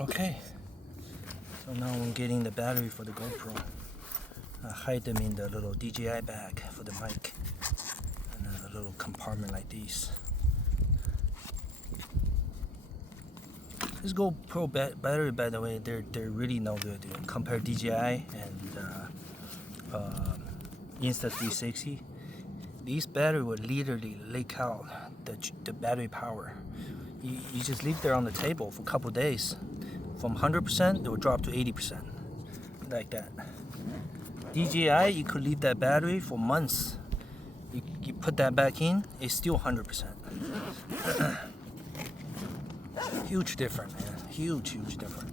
Okay, so now I'm getting the battery for the GoPro. I hide them in the little DJI bag for the mic, and then a little compartment like this. This GoPro battery, by the way, they're really no good compared to DJI and Insta360. These battery will literally leak out the battery power. You just leave there on the table for a couple days. From 100%, it will drop to 80%, like that. DJI, you could leave that battery for months. You put that back in, it's still 100%. Huge difference, man. Huge difference.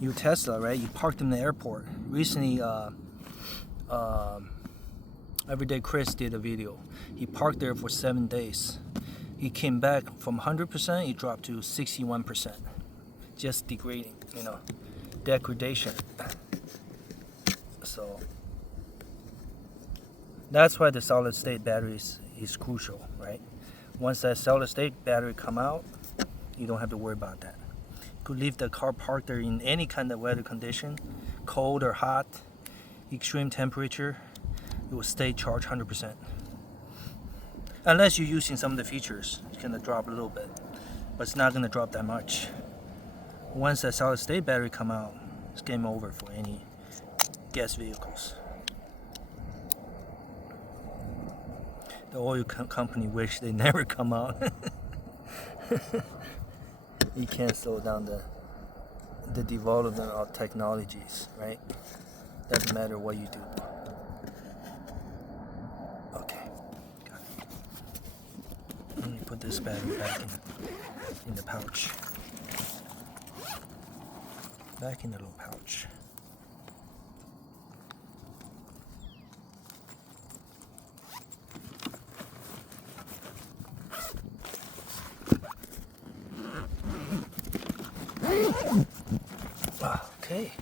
You Tesla, right? You parked in the airport. Recently, Everyday Chris did a video. He parked there for 7 days. He came back from 100%, he dropped to 61%. Just degrading, degradation. So that's why the solid state battery is crucial, right? Once that solid state battery come out, you don't have to worry about that. You could leave the car parked there in any kind of weather condition, cold or hot, extreme temperature, it will stay charged 100%. Unless you're using some of the features, it's gonna drop a little bit, but it's not gonna drop that much. Once that solid state battery come out, it's game over for any gas vehicles. The oil company wish they never come out. You can't slow down the development of technologies, right? Doesn't matter what you do. Let me put this battery back in the pouch. Back in the little pouch. Okay.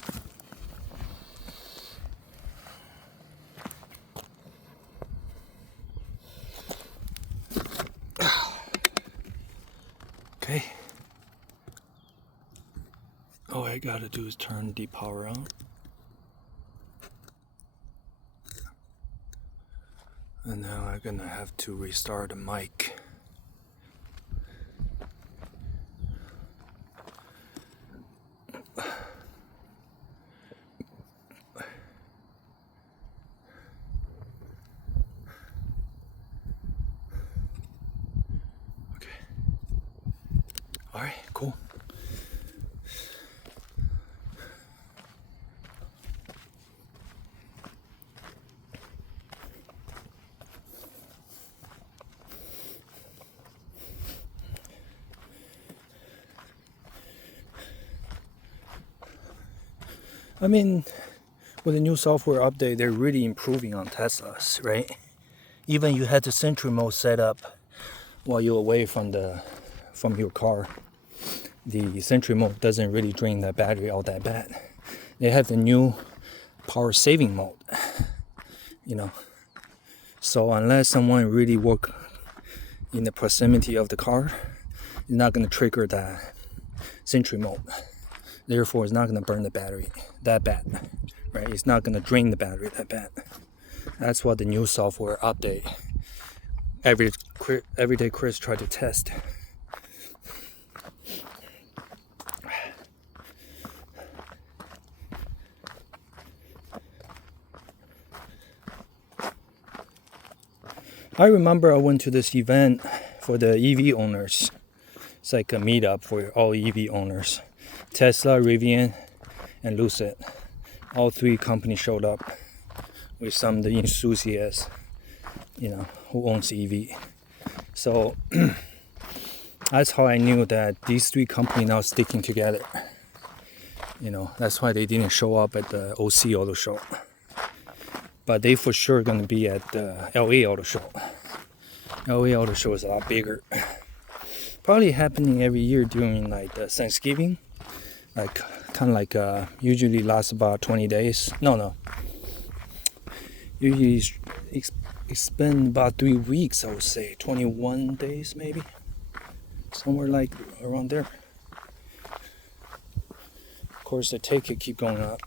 Okay. All I gotta do is turn the power on. And now I'm gonna have to restart the mic. Okay. All right, cool. I mean, with the new software update, they're really improving on Teslas, right? Even you had the Sentry mode set up while you're away from your car. The Sentry mode doesn't really drain the battery all that bad. They have the new power saving mode, So unless someone really work in the proximity of the car, it's not gonna trigger the Sentry mode. Therefore, it's not going to burn the battery that bad, right? It's not going to drain the battery that bad. That's what the new software update Everyday Chris tried to test. I remember I went to this event for the EV owners. It's like a meetup for all EV owners. Tesla, Rivian, and Lucid. All three companies showed up with some of the enthusiasts, who owns EV. So that's how I knew that these three companies now sticking together. That's why they didn't show up at the OC Auto Show. But they for sure going to be at the LA Auto Show. LA Auto Show is a lot bigger. Probably happening every year during like the Thanksgiving. Usually lasts about 20 days. No. Usually it's been about 3 weeks, I would say. 21 days maybe. Somewhere like around there. Of course, the ticket keep going up.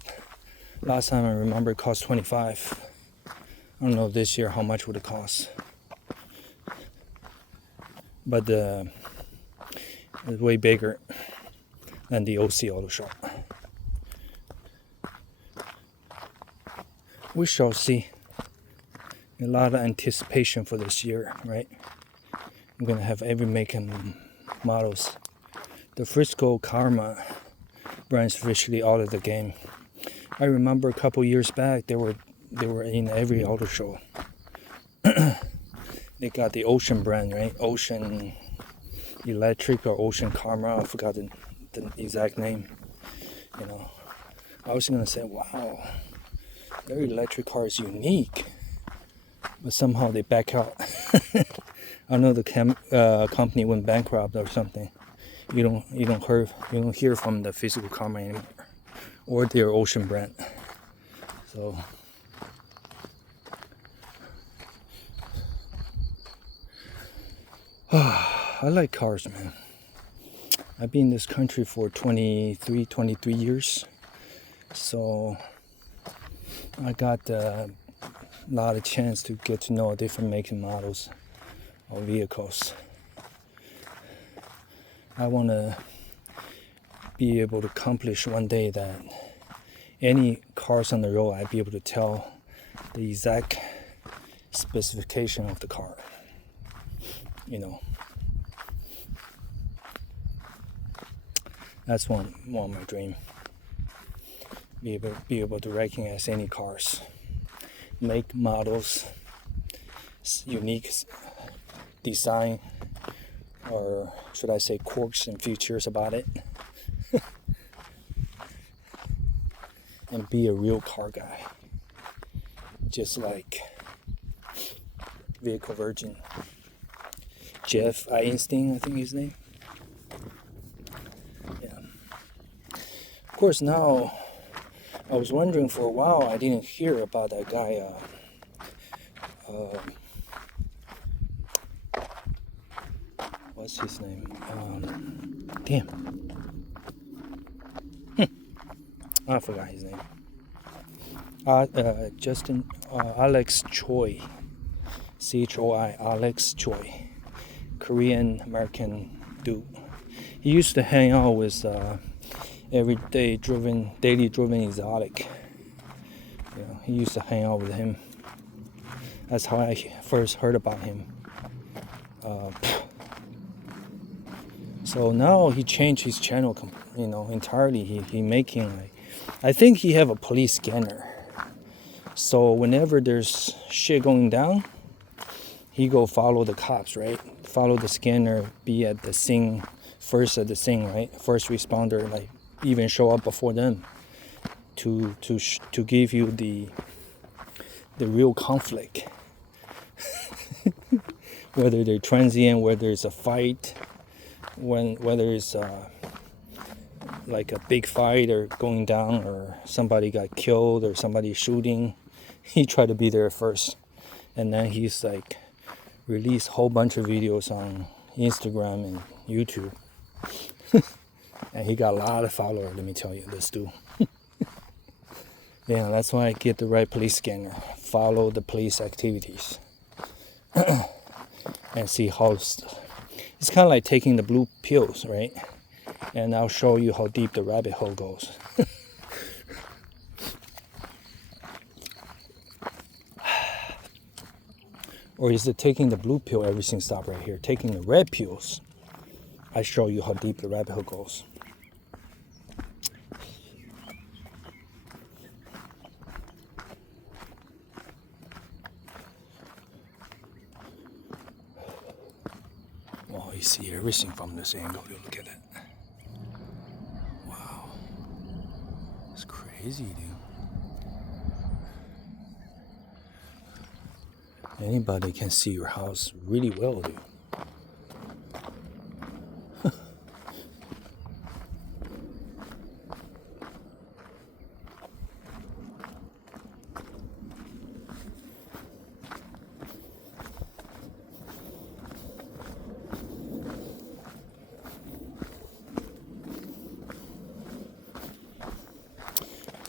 Last time I remember it cost $25. I don't know this year how much would it cost. But it's way bigger than the OC Auto Show. We shall see. A lot of anticipation for this year, right? I'm gonna have every make and models. The Frisco Karma brand's officially out of the game. I remember a couple years back they were in every auto show. They got the Ocean brand, right? Ocean Electric or Ocean Karma. I forgot the exact name. You know, I was gonna say, wow, their electric car is unique, but somehow they back out. I know the company went bankrupt or something. You don't hear from the Physical Karma anymore, or their Ocean brand. So I like cars, man. I've been in this country for 23 years, so I got a lot of chance to get to know different make and models of vehicles. I want to be able to accomplish one day that any cars on the road, I'd be able to tell the exact specification of the car. You know, that's one of my dream. Be able to recognize any cars, make, models, unique design, or should I say quirks and features about it. And be a real car guy, just like Vehicle Virgin Jeff Einstein, I think his name. Yeah. Of course, now I was wondering for a while. I didn't hear about that guy. What's his name? I forgot his name. Alex Choi. CHOI. Alex Choi. Korean American dude. He used to hang out with daily driven exotic. You know, he used to hang out with him. That's how I first heard about him. So now he changed his channel, entirely. He making I think he have a police scanner. So whenever there's shit going down, he go follow the cops, right? Follow the scanner, be at the scene, first at the scene, right? First responder, like even show up before them to give you the real conflict. Whether they're transient, whether it's a fight, whether it's like a big fight or going down, or somebody got killed or somebody shooting, he tried to be there first. And then he's like released a whole bunch of videos on Instagram and YouTube. And he got a lot of followers, let me tell you, this dude. Yeah, that's why I get the right police scanner. Follow the police activities. And see how it's kind of like taking the blue pills, right? And I'll show you how deep the rabbit hole goes. Or is it taking the blue pill, everything stop right here? Taking the red pills, I show you how deep the rabbit hole goes. Oh, you see everything from this angle. You look at that. Wow. It's crazy, dude. Anybody can see your house really well, dude.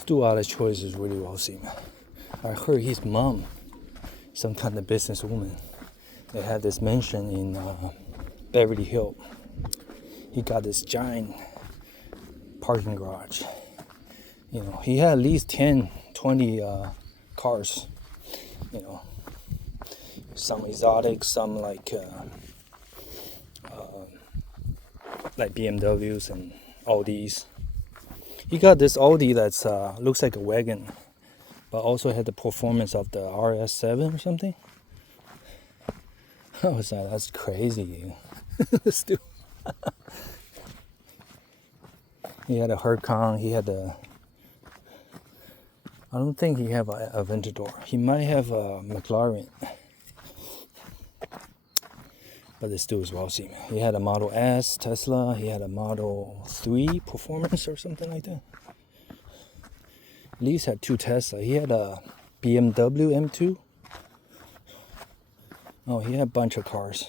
Stu Alex Choice is really wealthy. I heard his mom, some kind of businesswoman, they had this mansion in Beverly Hills. He got this giant parking garage. You know, he had at least 10, 20 cars. You know, some exotic, some like BMWs and Audis. He got this Audi that's looks like a wagon, but also had the performance of the RS7 or something. I was like, that's crazy. He had a Huracan. He had a. I don't think he have a Aventador. He might have a McLaren. But this dude was wealthy. He had a Model S Tesla. He had a Model 3 Performance or something like that. At least had 2 Tesla. He had a BMW M2. Oh, he had a bunch of cars.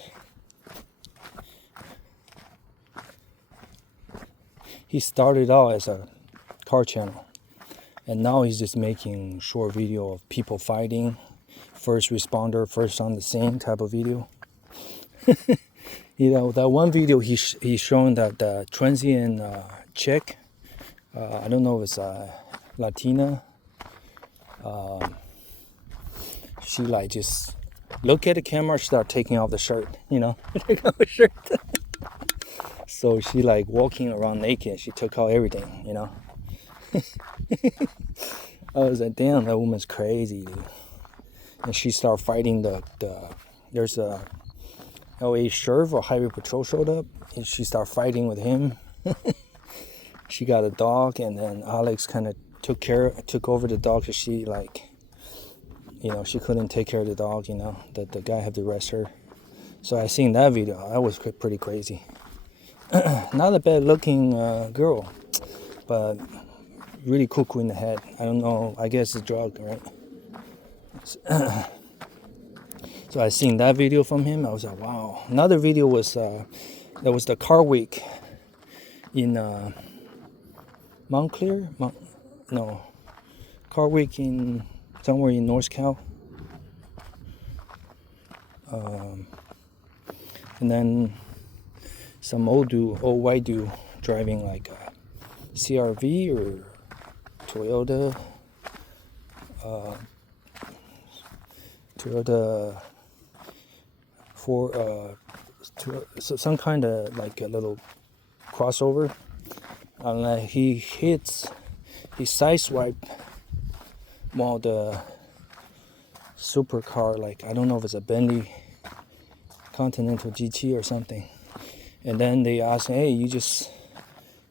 He started out as a car channel, and now he's just making short video of people fighting, first responder, first on the scene type of video. You know, that one video he's showing that the transient chick, I don't know if it's Latina, she like just look at the camera, start taking off the shirt, you know, take off the shirt. So she like walking around naked. She took out everything, you know. I was like, damn, that woman's crazy, dude. And she started fighting there's a LA Sheriff or Highway Patrol showed up, and she started fighting with him. She got a dog, and then Alex kind of took over the dog because she like, you know, she couldn't take care of the dog, you know, that the guy had to arrest her. So I seen that video. That was pretty crazy. Not a bad looking girl, but really cuckoo in the head. I don't know, I guess it's a drug, right? So I seen that video from him. I was like, wow. Another video was there was the car week in Montclair. Car week in somewhere in North Cal. And then some old white dude driving like a CRV or Toyota for some kind of like a little crossover, and he sideswipe while the supercar, like I don't know if it's a Bentley Continental GT or something, and then they asked, hey, you just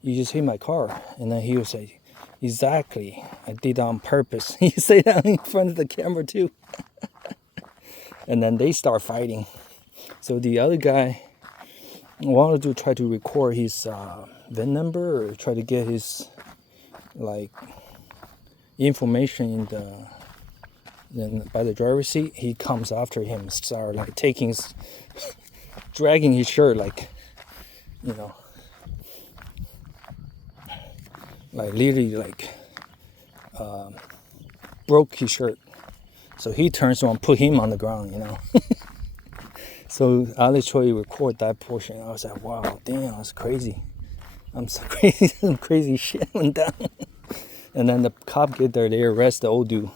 hit my car, and then he would say, exactly, I did that on purpose. He say that in front of the camera too. And then they start fighting. So the other guy wanted to try to record his VIN number or try to get his like information by the driver's seat. He comes after him, start like dragging his shirt, like, you know, like literally like broke his shirt. So he turns around, put him on the ground, you know. So Alex Choi record that portion. I was like, wow, damn, that's crazy. I'm so crazy. Some crazy shit went down. And then the cop get there, they arrest the old dude.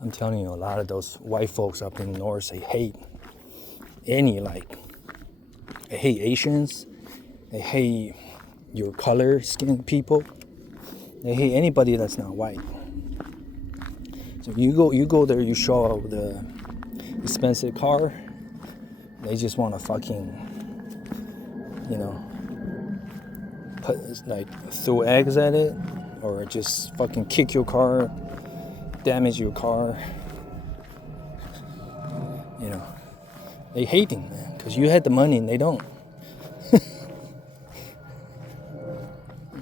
I'm telling you, a lot of those white folks up in the north, they hate they hate Asians. They hate your color skinned people. They hate anybody that's not white. So you go there, you show up with a expensive car, they just want to fucking, you know, throw eggs at it, or just fucking kick your car, damage your car. You know, they hating, man, because you had the money and they don't.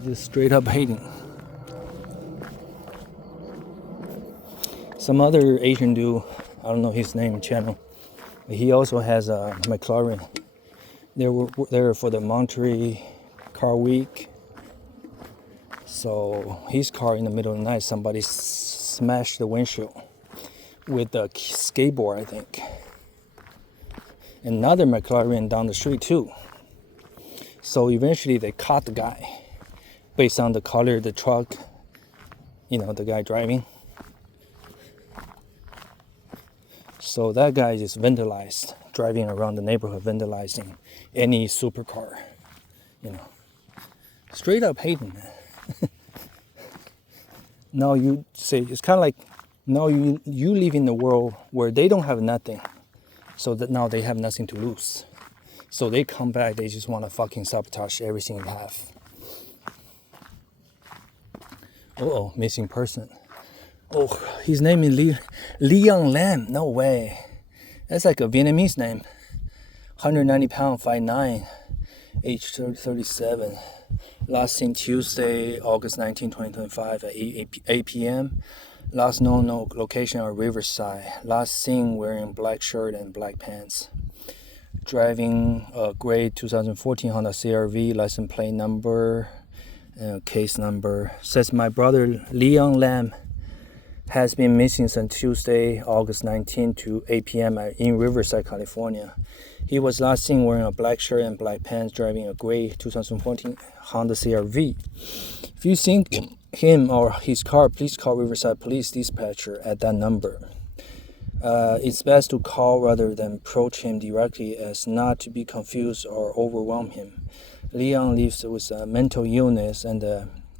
Just straight up hating. Some other Asian dude, I don't know his name, channel, but he also has a McLaren. They were for the Monterey car week. So his car in the middle of the night, somebody smashed the windshield with a skateboard, I think. Another McLaren down the street too. So eventually they caught the guy based on the color of the truck, the guy driving. So that guy is vandalized, driving around the neighborhood, vandalizing any supercar, straight up hating, man. Now you say, it's kind of like, now you live in a world where they don't have nothing, so that now they have nothing to lose. So they come back, they just want to fucking sabotage everything you have. Uh-oh, missing person. Oh, his name is Leon Lam. No way. That's like a Vietnamese name. 190 pound, 5'9", age 37. Last seen Tuesday, August 19, 2025 at 8 p.m. Last known location at Riverside. Last seen wearing black shirt and black pants. Driving a gray 2014 Honda CR-V, license plate number, case number. Says my brother Leon Lam has been missing since Tuesday, August 19 to 8 p.m. in Riverside, California. He was last seen wearing a black shirt and black pants, driving a gray 2014 Honda CR-V. If you see him or his car, please call Riverside Police Dispatcher at that number. It's best to call rather than approach him directly, as not to be confused or overwhelm him. Leon lives with a mental illness and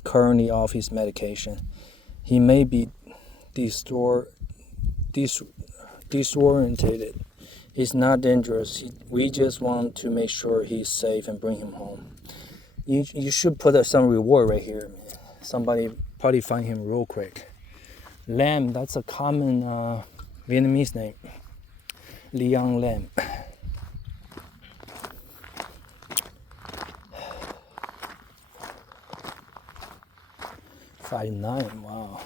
currently off his medication. He may be disoriented. He's not dangerous. We just want to make sure he's safe and bring him home. You should put some reward right here, man. Somebody probably find him real quick. Lam, that's a common Vietnamese name. Leon Lam. $5.9, wow.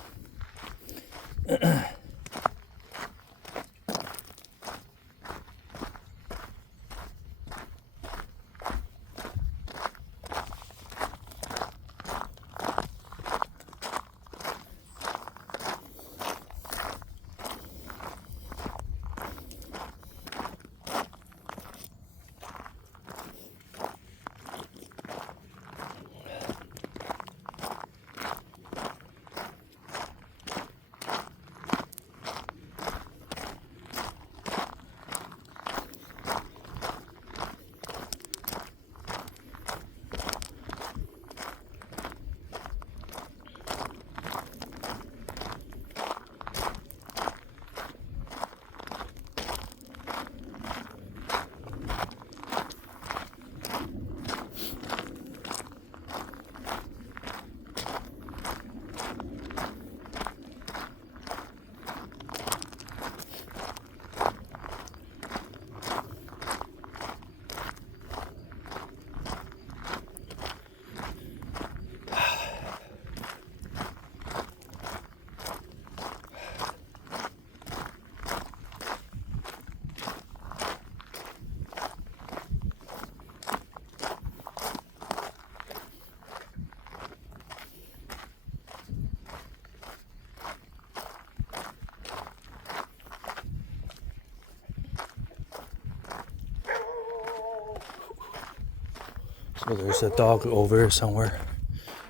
So there's a dog over somewhere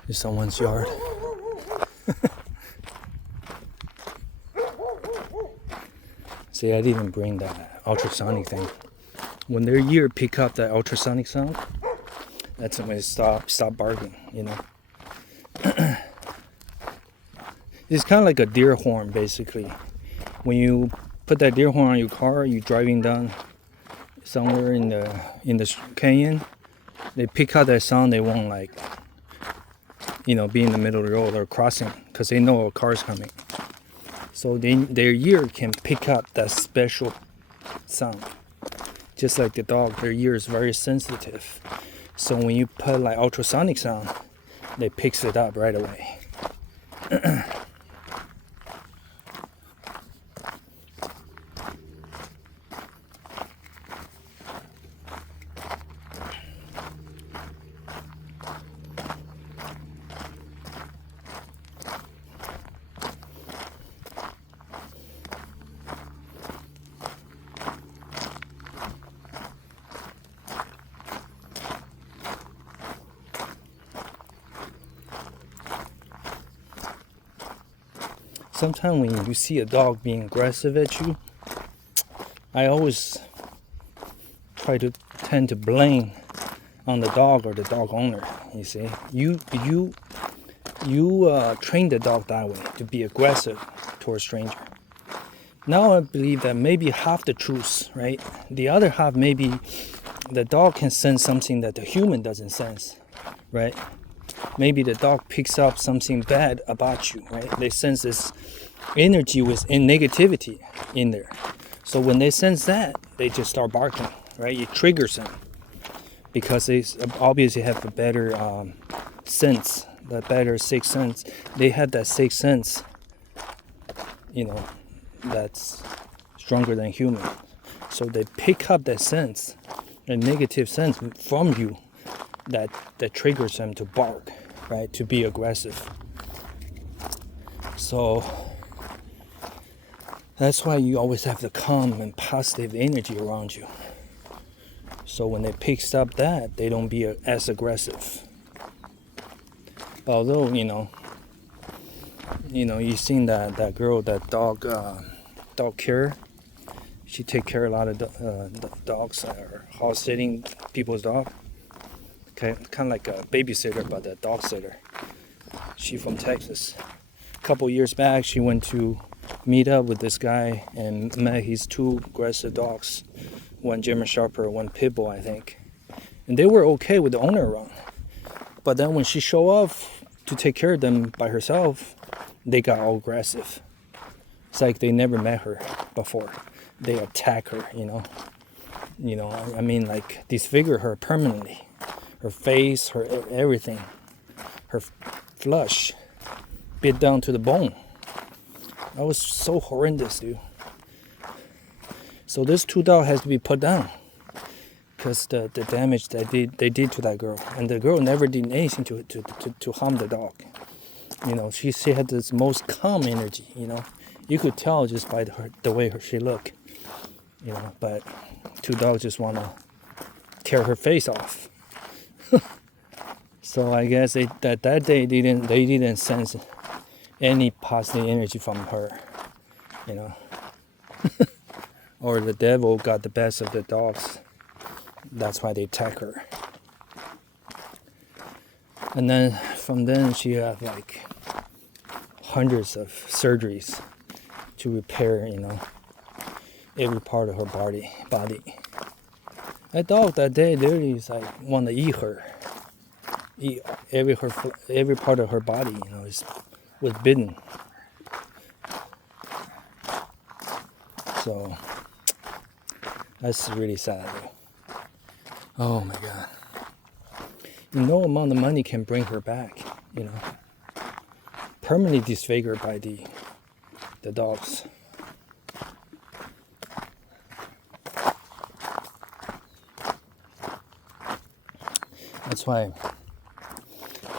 in someone's yard. See, I didn't bring that ultrasonic thing. When their ear pick up that ultrasonic sound, that's when they stop barking, It's kind of like a deer horn, basically. When you put that deer horn on your car, you're driving down somewhere in the canyon, they pick up that sound. They won't be in the middle of the road or crossing, because they know a car's coming. So their ear can pick up that special sound. Just like the dog, their ear is very sensitive. So when you put ultrasonic sound, they picks it up right away. sometimes when you see a dog being aggressive at you, I always try to tend to blame on the dog or the dog owner. You see, you train the dog that way to be aggressive towards stranger. Now I believe that maybe half the truth, right? The other half, maybe the dog can sense something that the human doesn't sense, right? Maybe the dog picks up something bad about you, right? They sense this energy with negativity in there. So when they sense that, they just start barking, right? It triggers them because they obviously have a better sense, the better sixth sense. They have that sixth sense, that's stronger than human. So they pick up that sense, a negative sense from you that triggers them to bark, right? To be aggressive. So that's why you always have the calm and positive energy around you. So when they pick up that, they don't be as aggressive. Although, you've seen that girl, that dog care. She take care of a lot of dogs that are house sitting people's dog. Okay, kind of like a babysitter, but a dog sitter. She from Texas. A couple years back, she went to meet up with this guy and met his two aggressive dogs, one German Shepherd, one Pit Bull, I think. And they were okay with the owner around. But then when she showed up to take care of them by herself, they got all aggressive. It's like they never met her before. They attack her, like disfigure her permanently. Her face, her everything, her flesh, bit down to the bone. That was so horrendous, dude. So this two dog has to be put down because the damage that they did to that girl, and the girl never did anything to harm the dog. She had this most calm energy. You could tell just by the way she looked. But two dogs just want to tear her face off. So I guess that day they didn't sense any positive energy from her, or the devil got the best of the dogs. That's why they attack her. And then from then she had like hundreds of surgeries to repair, every part of her body. That dog that day literally is like want to eat her. Eat every part of her body, was bitten. So that's really sad. Oh my God. No amount of money can bring her back, permanently disfigured by the dogs. That's why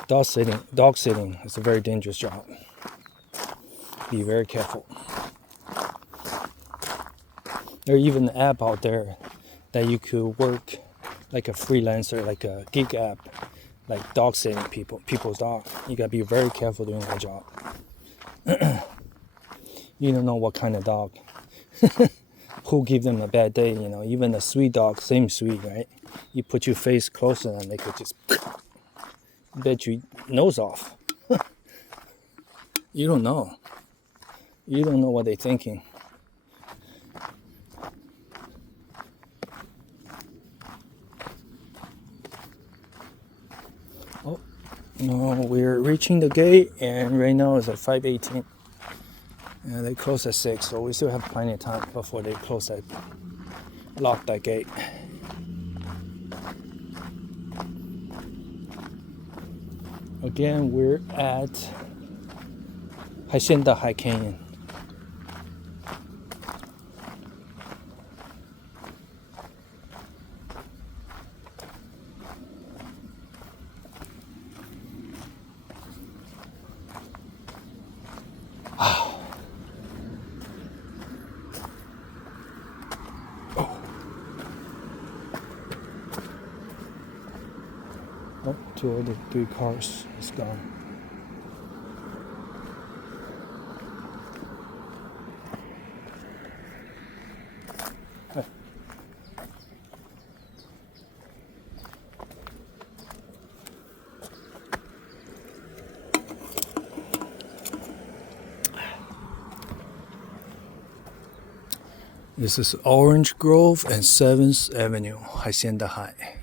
dog sitting is a very dangerous job. Be very careful. There's even an app out there that you could work like a freelancer, like a gig app, like dog sitting people's dog. You gotta be very careful doing that job. You don't know what kind of dog. Who give them a bad day, even a sweet dog, same sweet, right? You put your face closer and they could just bet you nose off. You don't know. You don't know what they're thinking. Oh, no, we're reaching the gate and right now it's at 5:18. And they close at 6, so we still have plenty of time before they lock that gate. Again, we're at Hacienda High Canyon. Oh, 2 of the 3 cars is gone. This is Orange Grove and 7th Avenue, Hacienda High.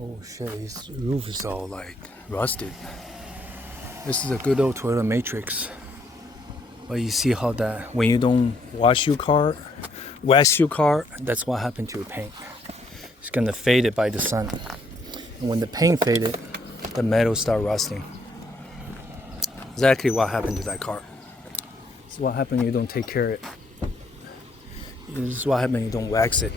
Oh shit, his roof is all like rusted. This is a good old Toyota Matrix. But you see how that when you don't wax your car, that's what happened to your paint. It's gonna fade it by the sun. And when the paint faded, the metal start rusting. Exactly what happened to that car. This is what happened when you don't take care of it. This is what happened when you don't wax it.